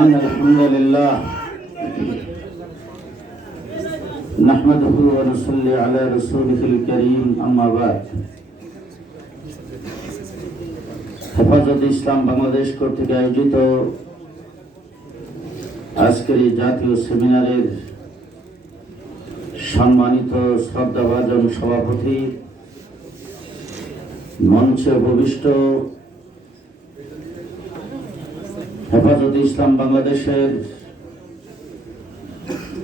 إن الحمد لله نحمده ونصلي على رسوله الكريم أما بعد হেফাজতে ইসলাম বাংলাদেশ কর্তৃক আয়োজিত আজকের এই জাতীয় সেমিনারের সম্মানিত শ্রদ্ধাভাজন সভাপতি, মঞ্চে উপবিষ্ট হেফাজতে ইসলাম বাংলাদেশের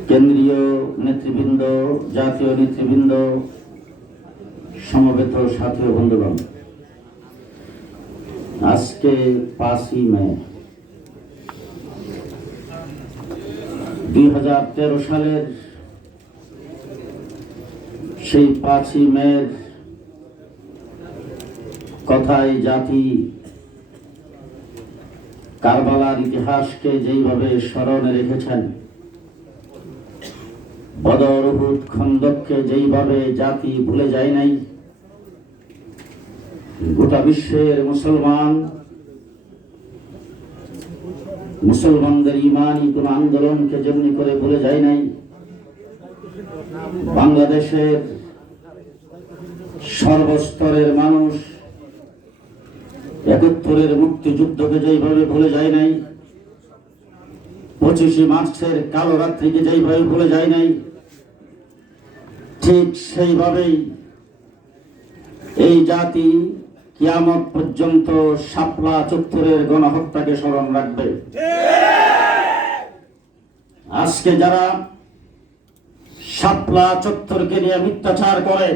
কেন্দ্রীয় নেতৃবৃন্দ, জাতীয় নেতৃবৃন্দ, সমবেত সাথী ও বন্ধুগণ, আজকে 5ই মে 2013 সালের সেই 5ই মের কথায় জাতি কারবালার ইতিহাসকে যেইভাবে স্মরণে রেখেছেন, বদর, উহুদ, খন্দককে যেইভাবে জাতি ভুলে যায় নাই, গোটা বিশ্বের মুসলমানদের ইমানি কোন আন্দোলনকে যেমনি করে ভুলে যায় নাই, বাংলাদেশের সর্বস্তরের মানুষ 71-এর মুক্তিযুদ্ধকে যেইভাবে ভুলে যায় নাই, 25শে মার্চের কালো রাত্রিকে যেইভাবে ভুলে যায় নাই, ঠিক সেইভাবেই এই জাতি কিয়ামত পর্যন্ত শাপলা চত্বরের গণহত্যাকে স্মরণ রাখবে। আজকে যারা শাপলা চত্বরকে নিয়ে মিথ্যাচার করে,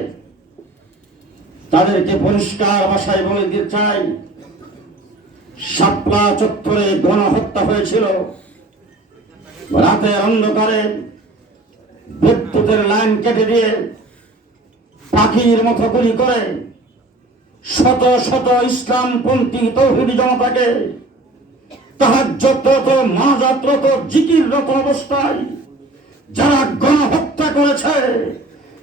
তাদেরকে পরিষ্কার ভাষায় বলে দিতে চাই, শাপলা চত্বরে গণহত্যা হয়েছিল। রাতের অন্ধকারে বিদ্যুতের লাইন কেটে দিয়ে পাখির মতো গুলি করে শত শত ইসলামপন্থী তৌহিদি জনতাকে তাহাজ্জুদরত, মুনাজাতরত, জিকিররত অবস্থায় যারা গণহত্যা করেছে,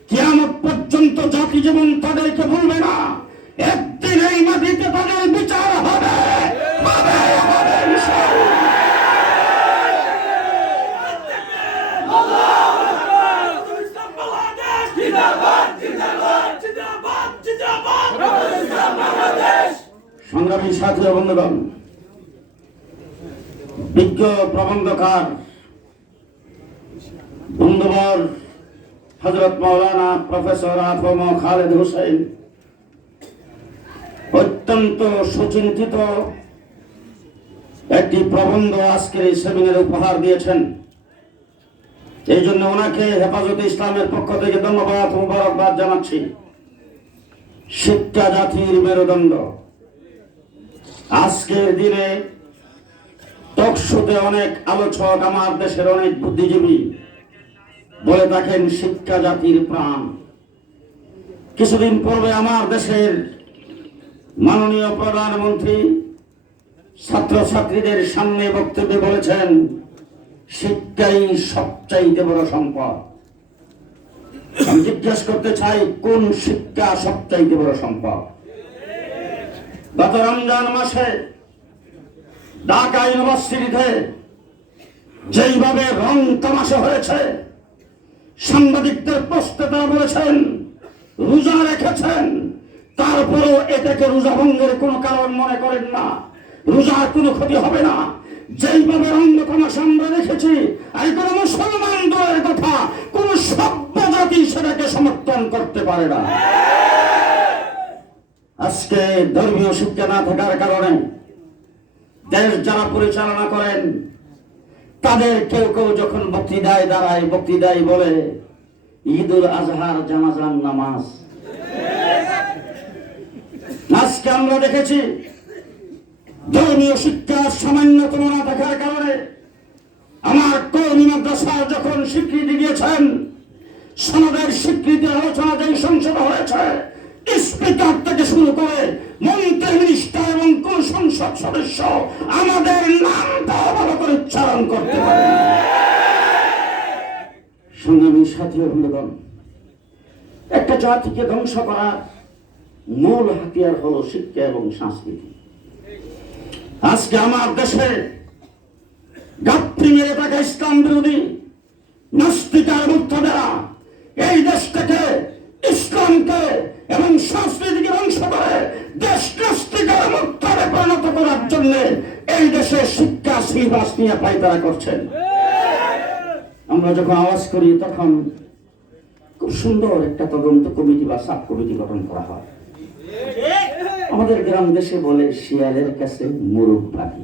কিয়ামত পর্যন্ত জাতি যেমন তাদেরকে ভুলবে না, একদিন এই মাটিতে তাদের বিচার হবে। সংগ্রামী সাথী ও বন্ধুগণ, বিজ্ঞ প্রবন্ধকার বন্ধুবর হযরত মাওলানা প্রফেসর আফম খালেদ হোসেন অত্যন্ত সুচিন্তিত একটি প্রবন্ধ আজকের এই সেমিনারে উপহার দিয়েছেন। এই জন্য ওনাকে হেফাজতে ইসলামের পক্ষ থেকে ধন্যবাদ, মুবারকবাদ জানাচ্ছি। শিক্ষা জাতির মেরুদণ্ড। আজকের দিনে টকশোতে অনেক আলোচক, আমার দেশের অনেক বুদ্ধিজীবী বলে থাকেন শিক্ষা জাতির প্রাণ। কিছুদিন পূর্বে আমার দেশের মাননীয় প্রধানমন্ত্রী ছাত্রছাত্রীদের সামনে বক্তব্যে বলেছেন, শিক্ষাই সবচাইতে বড় সম্পদ। আমি জিজ্ঞেস করতে চাই, কোন শিক্ষা সবচাইতে বড় সম্পদ? গত রমজান মাসে ঢাকা ইউনিভার্সিটিতে যেইভাবে রং তামাশা হয়েছে, সাংবাদিকদের প্রশ্নে তারা বলেছেন রোজা রেখেছেন, তারপরেও এটাকে রোজা ভঙ্গের কোনো কারণ মনে করেন না, রোজার কোনো ক্ষতি হবে না। যেইভাবে রং তামাশা আমরা দেখেছি, আর কোন মুসলমান দলের কথা কোন সভ্য জাতি সেটাকে সমর্থন করতে পারে না। আজকে ধর্মীয় শিক্ষা না থাকার কারণে দেশ যারা পরিচালনা করেন, তাদের কেউ কেউ যখন বক্তৃতায় দাঁড়ায়, বক্তৃতায় বলে ঈদুল আজহার জানাজার নামাজ। আজকে আমরা দেখেছি ধর্মীয় শিক্ষার সামান্যতম না থাকার কারণে আমার কওমি মাদ্রাসার যখন স্বীকৃতি দিয়েছেন, সনদের স্বীকৃতির আলোচনা যেই সংসদ হয়েছে, স্পিকার থেকে শুরু করে মন্ত্রী, মিনিস্টার এবং কোন সংসদ সদস্য আমাদের নামটা ভালো করে উচ্চারণ করতে পারে। সংগ্রামী সাথী ও বন্ধুগণ, একটা জাতিকে ধ্বংস করার মূল হাতিয়ার হলো শিক্ষা এবং সংস্কৃতি। আজকে আমার দেশে লাথি মেরে তাকে ইসলাম বিরোধী নাস্তিকার মুক্তদেরা এই দেশ থেকে ইসলামকে এবং সংস্কৃতিকে ধ্বংস করে দেশ নাস্তিকার মুক্তরে পরিণত করার জন্য এই দেশে শিক্ষা শ্রীবাস নিয়ে পায়তারা করছেন। আমরা যখন আওয়াজ করি তখন খুব সুন্দর একটা তদন্ত কমিটি বা সাব কমিটি গঠন করা হয়। আমাদের গ্রাম দেশে বলে শিয়ালের কাছে মুরগ পাখি।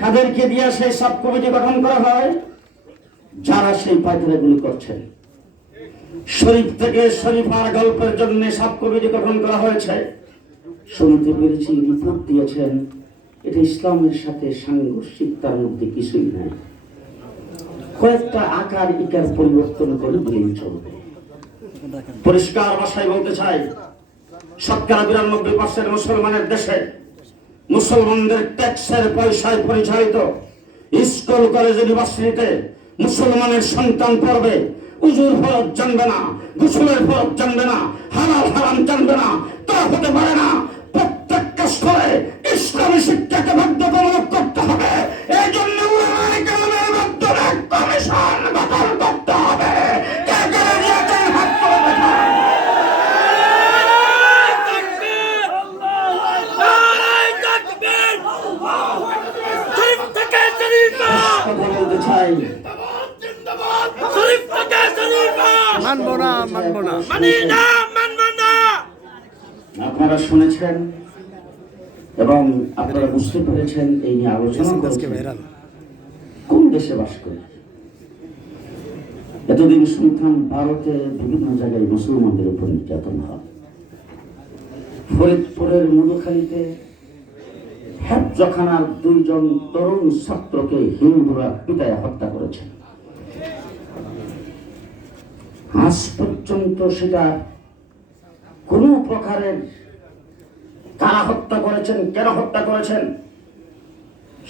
তাদেরকে দিয়ে সেই সাব কমিটি গঠন করা হয় যারা সেই পায়তারাগুলি করছেন। শরীফ থেকে শরীফার গল্পের জন্য সাব কমিটি গঠন করা হয়েছে। শুনতে পেরেছি রিপোর্ট দিয়েছেন এটা ইসলামের সাথে সাংঘর্ষিক, তার মধ্যে কিছুই নাই, কয়েকটা আকার ইকার পরিবর্তন করে দিলেই চলবে। পরিষ্কার ভাষায় বলতে চাই, ৯২% মুসলমানের দেশে মুসলমানদের ট্যাক্সের পয়সায় পরিচালিত স্কুল কলেজ ইউনিভার্সিটিতে মুসলমানের সন্তান পড়বে, উজুর ফরজ জানবে না, গোসলের ফরজ জানবে না, হালাল হারাম জানবে না, তা হতে পারে না। প্রত্যেকটা স্তরে ইসলামী শিক্ষাকে বাধ্যতামূলক করতে হবে। এই জন্য কমিশন গঠন করতে হবে। বলতে চাই আপনারা শুনেছেন এবং আপনারা বুঝতে পেরেছেন এই নিয়ে আলোচনা করেছেন কোন দেশে বাস করি। এতদিন শুনতাম ভারতে বিভিন্ন জায়গায় মুসলমানদের উপর নির্যাতন হয়। ফরিদপুরের মধুখালীতে হেফজখানার 2 জন তরুণ ছাত্রকে হিন্দুরা পিটায় হত্যা করেছে। আজ পর্যন্ত সেটা কোন প্রকারের কারা হত্যা করেছেন, কেন হত্যা করেছেন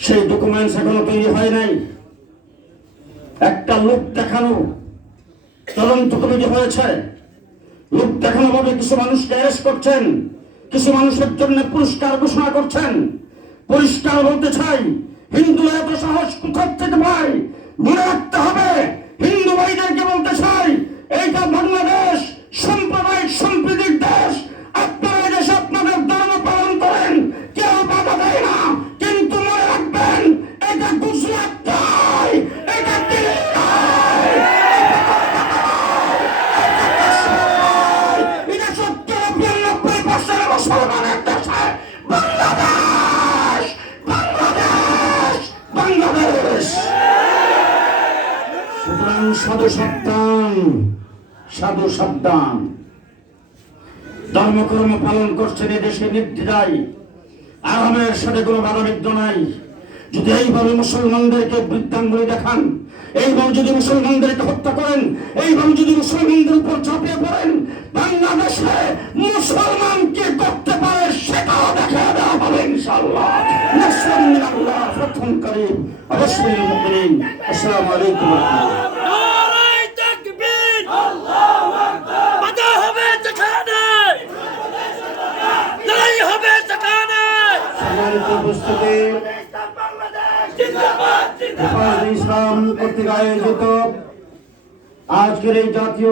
সেই ডকুমেন্টস এখনো তৈরি হয় নাই। একটা লোক দেখানো তদন্ত কমিটি হয়েছে, লোক দেখানো ভাবে কিছু মানুষকে অ্যারেস্ট করছেন, কিছু মানুষের জন্য পুরস্কার ঘোষণা করছেন। পরিষ্কার বলতে চাই, হিন্দুরা এত সাহস কোথা থেকে পায়? মনে রাখতে হবে, হিন্দু ভাইদেরকে বলতে চাই, এইটা বাংলাদেশ সাম্প্রদায়িক সম্প্রীতির দেশ। আপনারা দেশে আপনাদের ধর্ম পালন করেন, কেউ বাধা দেয় না, কিন্তু মনে রাখবেন এটা গুজরাট নয়, এটা দিল্লি নয়, এটা ৭০-৯২% মুসলমানের দেশে বাংলাদেশ, বাংলাদেশ, বাংলাদেশ। সুতরাং সাধু সাবধান, সাধু সাবধান। ধর্মকর্ম পালন করছেন এদেশে নির্দ্বিধায়, আরামের সাথে কোনো বাধাবিঘ্ন নাই। যদি এইভাবে মুসলমানদেরকে বৃদ্ধাঙ্গুলি দেখান, এইভাবে যদি মুসলমানদেরকে হত্যা করেন, এইভাবে যদি মুসলমানদের উপর ঝাঁপিয়ে পড়েন, বাংলাদেশে মুসলমান কি করতে পারে সেটাও দেখা দেওয়া হবে ইনশাআল্লাহ। নাসরুন মিনাল্লাহ, ফাতহুন কারীম। অবশ্যই মুমিনিন। আসসালামু আলাইকুম ওয়া রাহমাতুল্লাহ। ইসলাম কর্তৃক আয়োজিত আজকের এই জাতীয়